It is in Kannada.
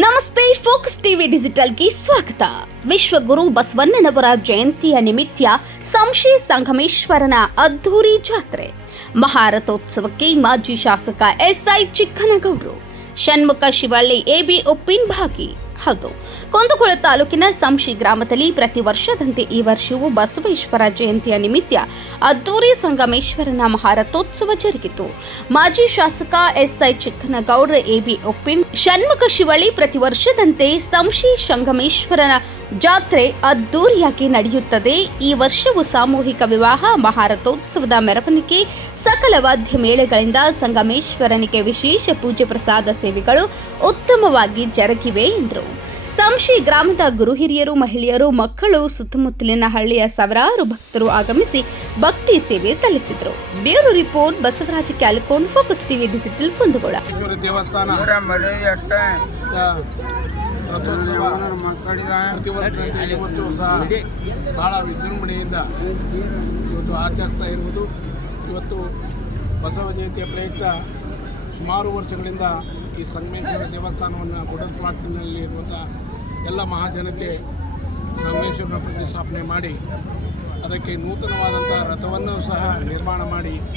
ನಮಸ್ತೆ, ಫೋಕಸ್ ಟಿವಿ ಡಿಜಿಟಲ್ಗೆ ಸ್ವಾಗತ. ವಿಶ್ವಗುರು ಬಸವಣ್ಣನವರ ಜಯಂತಿಯ ನಿಮಿತ್ತ ಸಂಶಿ ಸಂಗಮೇಶ್ವರನ ಅದ್ಧೂರಿ ಜಾತ್ರೆ. ಮಹಾರಥೋತ್ಸವಕ್ಕೆ ಮಾಜಿ ಶಾಸಕ ಎಸ್ಐ ಚಿಕ್ಕನಗೌಡರು, ಷಣ್ಮುಖ ಶಿವಳ್ಳಿ, ಎಬಿ ಉಪ್ಪಿನ್ ಭಾಗಿ. ಹೌದು, ಕುಂದಗೋಳ ತಾಲೂಕಿನ ಸಂಶಿ ಗ್ರಾಮದಲ್ಲಿ ಪ್ರತಿ ವರ್ಷದಂತೆ ಈ ವರ್ಷವೂ ಬಸವೇಶ್ವರ ಜಯಂತಿಯ ನಿಮಿತ್ತ ಅದ್ದೂರಿ ಸಂಗಮೇಶ್ವರನ ಮಹಾರಥೋತ್ಸವ ಜರುಗಿತು. ಮಾಜಿ ಶಾಸಕ ಎಸ್ಐ ಚಿಕ್ಕನಗೌಡ್ರ, ಎಬಿ ಉಪ್ಪಿನ್, ಷಣ್ಮುಖ ಶಿವಳ್ಳಿ ಪ್ರತಿ ವರ್ಷದಂತೆ ಸಂಶಿ ಸಂಗಮೇಶ್ವರನ ಜಾತ್ರೆ ಅದ್ದೂರಿಯಾಗಿ ನಡೆಯುತ್ತದೆ. ಈ ವರ್ಷವೂ ಸಾಮೂಹಿಕ ವಿವಾಹ, ಮಹಾರಥೋತ್ಸವದ ಮೆರವಣಿಗೆ, ಸಕಲ ವಾದ್ಯ ಮೇಳಗಳಿಂದ ಸಂಗಮೇಶ್ವರನಿಗೆ ವಿಶೇಷ ಪೂಜೆ, ಪ್ರಸಾದ ಸೇವೆಗಳು ಉತ್ತಮವಾಗಿ ಜರುಗಿವೆ ಎಂದರು. ಸಂಶಿ ಗ್ರಾಮದ ಗುರು ಹಿರಿಯರು, ಮಹಿಳೆಯರು, ಮಕ್ಕಳು, ಸುತ್ತಮುತ್ತಲಿನ ಹಳ್ಳಿಯ ಸಾವಿರಾರು ಭಕ್ತರು ಆಗಮಿಸಿ ಭಕ್ತಿ ಸೇವೆ ಸಲ್ಲಿಸಿದರು. Bureau report, Basavaraj Kyalakon, Focus TV digital, Kundagol. ದೇವಸ್ಥಾನ ರಥೋತ್ಸವ ಇವತ್ತು ಸಹ ಬಹಳ ವಿಜೃಂಭಣೆಯಿಂದ ಇವತ್ತು ಆಚರಿಸ್ತಾ ಇರುವುದು. ಇವತ್ತು ಬಸವ ಜಯಂತಿಯ ಪ್ರಯುಕ್ತ ಸುಮಾರು ವರ್ಷಗಳಿಂದ ಈ ಸಂಗಮೇಶ್ವರ ದೇವಸ್ಥಾನವನ್ನು ಗುಡಲ್ ಪ್ಲಾಟ್ನಲ್ಲಿ ಇರುವಂಥ ಎಲ್ಲ ಮಹಾಜನತೆ ಸಂಗಮೇಶ್ವರನ ಪ್ರತಿಷ್ಠಾಪನೆ ಮಾಡಿ ಅದಕ್ಕೆ ನೂತನವಾದಂಥ ರಥವನ್ನು ಸಹ ನಿರ್ಮಾಣ ಮಾಡಿ